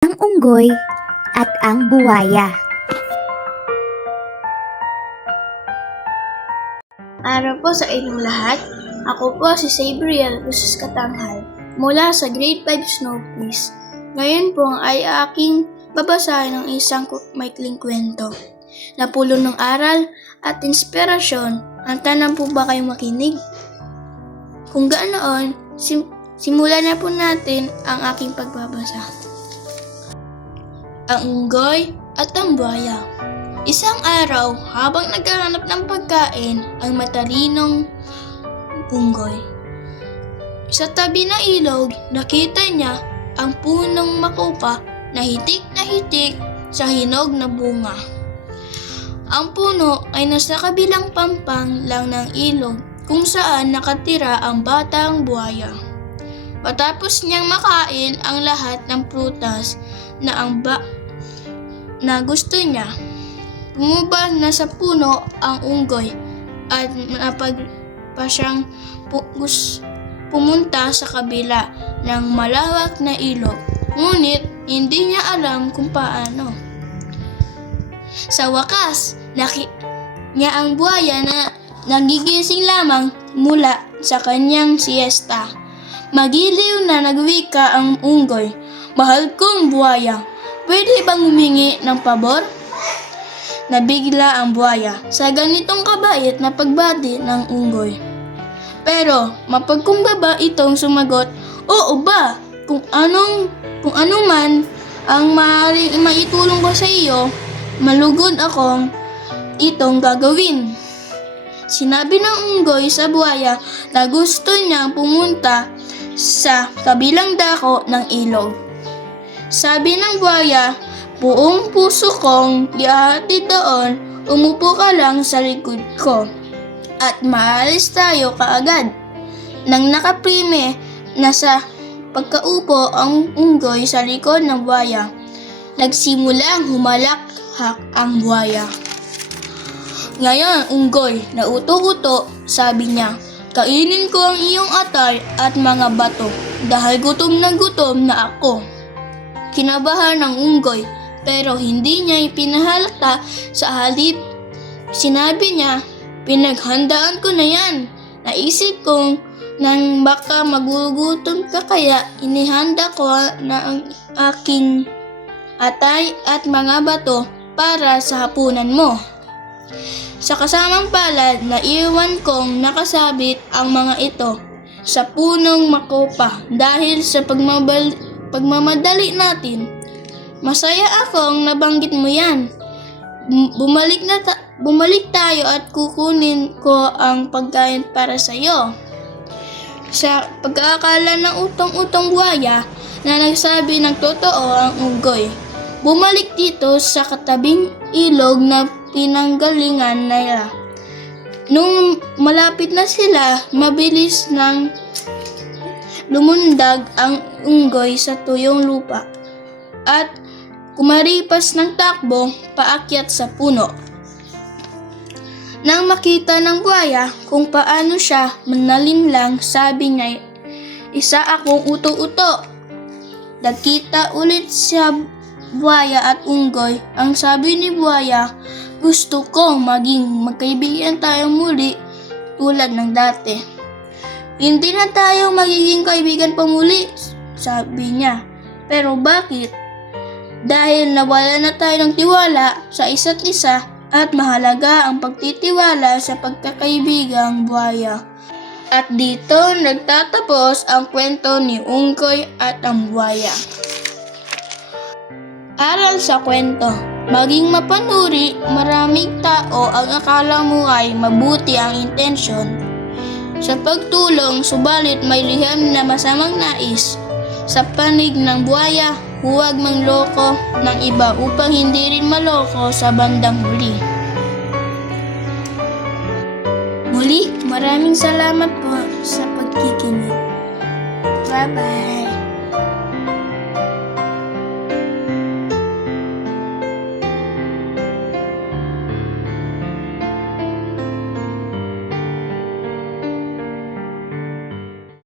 Ang unggoy at ang buwaya. Araw po sa inyong lahat. Ako po si Sabriel Lucis Katanghal mula sa Grade 5 Snow Peas. Ngayon po ay aking babasahin ng isang maikling kwento na puno ng aral at inspirasyon. Handa po ba kayong makinig? Kung gaanoon, simulan na po natin ang aking pagbabasa. Ang unggoy at ang buwaya. Isang araw, habang naghahanap ng pagkain ang matalinong unggoy, sa tabi ng ilog, nakita niya ang punong makupa na hitik sa hinog na bunga. Ang puno ay nasa kabilang pampang lang ng ilog kung saan nakatira ang batang buwaya. Matapos niyang makain ang lahat ng prutas na gusto niya, bumaba na sa puno ang unggoy at napagpa siyang pumunta sa kabila ng malawak na ilog. Ngunit hindi niya alam kung paano. Sa wakas, niya ang buwaya na nagigising lamang mula sa kanyang siesta. Magiliw na nagwika ang unggoy, "Mahal kong buwaya, pwede bang humingi ng pabor?" Nabigla ang buwaya sa ganitong kabait na pagbati ng unggoy. Pero mapagkumbaba itong sumagot, "Oo ba? Kung ano man ang maaaring maitulong ko sa iyo, malugod akong itong gagawin." Sinabi ng unggoy sa buwaya na gusto niyang pumunta sa kabilang dako ng ilog. Sabi ng buwaya, "Buong puso kong ihahatid doon, umupo ka lang sa likod ko at maalis tayo kaagad." Nang nakaprime na sa pagkaupo ang unggoy sa likod ng buwaya, nagsimulang humalakhak ang buwaya. "Ngayon, unggoy, nauto-uto," sabi niya, "kainin ko ang iyong atay at mga bato dahil gutom na ako." Kinabahan ng unggoy pero hindi niya ipinahalata. Sa halip, sinabi niya, "Pinaghandaan ko na yan. Naisip kong nang baka magugutom ka kaya inihanda ko na ang aking atay at mga bato para sa hapunan mo." Sa kasamang palad, naiwan kong nakasabit ang mga ito sa punong makopa dahil sa pagmamadali natin. Masaya akong nabanggit mo yan. Bumalik tayo at kukunin ko ang pagkain para sa iyo. Sa pagkakala ng utong-utong buwaya na nagsabi ng totoo ang unggoy, bumalik dito sa katabing ilog na pinanggalingan nila. Nung malapit na sila, mabilis nang lumundag ang unggoy sa tuyong lupa at kumaripas ng takbo paakyat sa puno. Nang makita ng buwaya kung paano siya manalinlang, sabi niya, "Isa akong uto-uto." Nagkita ulit siya buwaya at unggoy. Ang sabi ni buwaya, "Gusto kong magkaibigan tayo muli tulad ng dati." "Hindi na tayo magiging kaibigan pa muli," sabi niya. "Pero bakit?" "Dahil nawala na tayo ng tiwala sa isa't isa at mahalaga ang pagtitiwala sa pagkakaibigang buwaya." At dito nagtatapos ang kwento ni unggoy at ang buwaya. Aral sa kwento: maging mapanuri. Maraming tao ang akala mo ay mabuti ang intensyon sa pagtulong, subalit may liham na masamang nais. Sa panig ng buwaya, huwag mangloko ng iba upang hindi rin maloko sa bandang huli. Muli, maraming salamat po sa pagkikinig. Bye-bye!